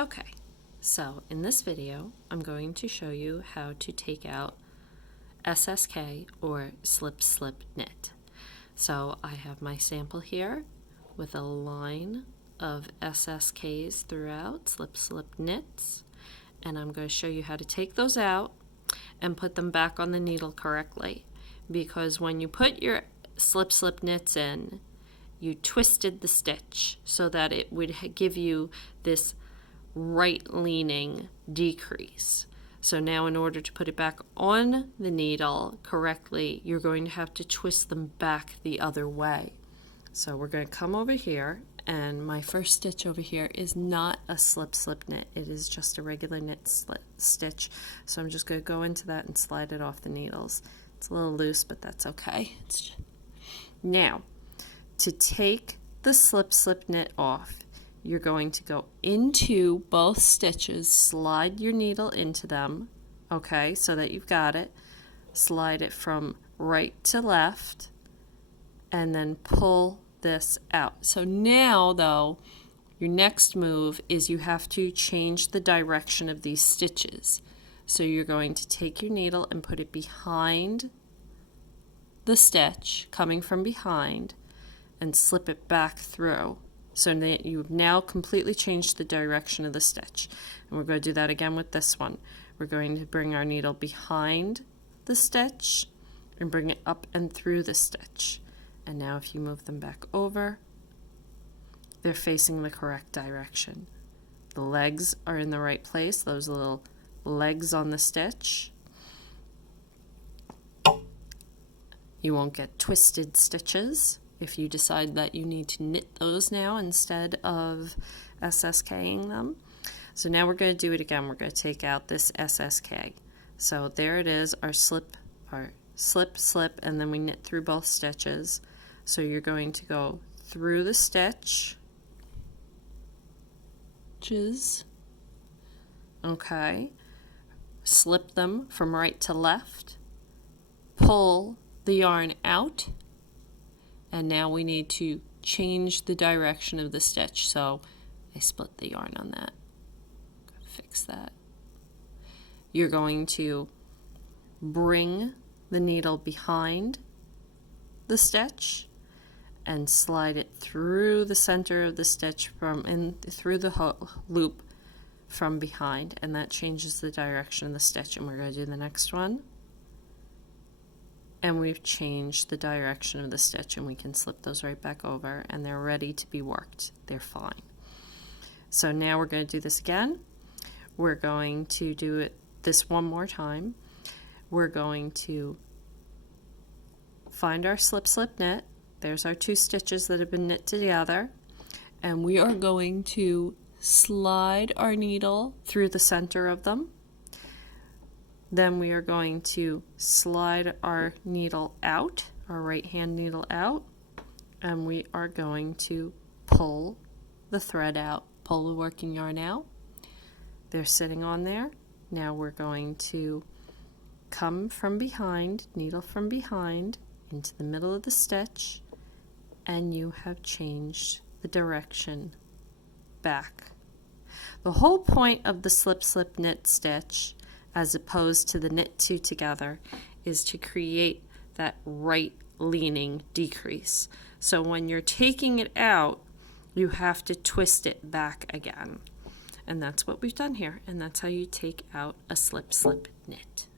Okay, so in this video, I'm going to show you how to take out SSK or slip slip knit. So I have my sample here with a line of SSKs throughout, slip slip knits, and I'm going to show you how to take those out and put them back on the needle correctly, because when you put your slip slip knits in, you twisted the stitch so that it would give you this right leaning decrease. So now in order to put it back on the needle correctly, you're going to have to twist them back the other way. So we're going to come over here, and my first stitch over here is not a slip slip knit, it is just a regular knit stitch. So I'm just going to go into that and slide it off the needles. It's a little loose, but that's okay. Now, to take the slip slip knit off, you're going to go into both stitches, slide your needle into them, okay, so that you've got it. Slide it from right to left, and then pull this out. So now, though, your next move is you have to change the direction of these stitches. So you're going to take your needle and put it behind the stitch, coming from behind, and slip it back through. So that you've now completely changed the direction of the stitch. And we're going to do that again with this one. We're going to bring our needle behind the stitch and bring it up and through the stitch. And now if you move them back over, they're facing the correct direction. The legs are in the right place, those little legs on the stitch. You won't get twisted stitches if you decide that you need to knit those now instead of SSKing them. So now we're going to do it again. We're going to take out this SSK. So there it is, our slip, slip, and then we knit through both stitches. So you're going to go through the stitches, okay, slip them from right to left, pull the yarn out, and now we need to change the direction of the stitch. So I split the yarn on that. Fix that. You're going to bring the needle behind the stitch and slide it through the center of the stitch through the loop from behind, and that changes the direction of the stitch. And we're going to do the next one. And we've changed the direction of the stitch, and we can slip those right back over, and they're ready to be worked. They're fine. So now we're going to do this again. We're going to do this one more time. We're going to find our slip slip knit. There's our two stitches that have been knit together, and we are going to slide our needle through the center of them. Then we are going to slide our needle out, our right hand needle out, and we are going to pull the thread out, pull the working yarn out. They're sitting on there. Now we're going to come from behind, needle from behind, into the middle of the stitch, and you have changed the direction back. The whole point of the slip slip knit stitch, as opposed to the knit two together, is to create that right leaning decrease. So when you're taking it out, you have to twist it back again. And that's what we've done here, and that's how you take out a slip slip knit.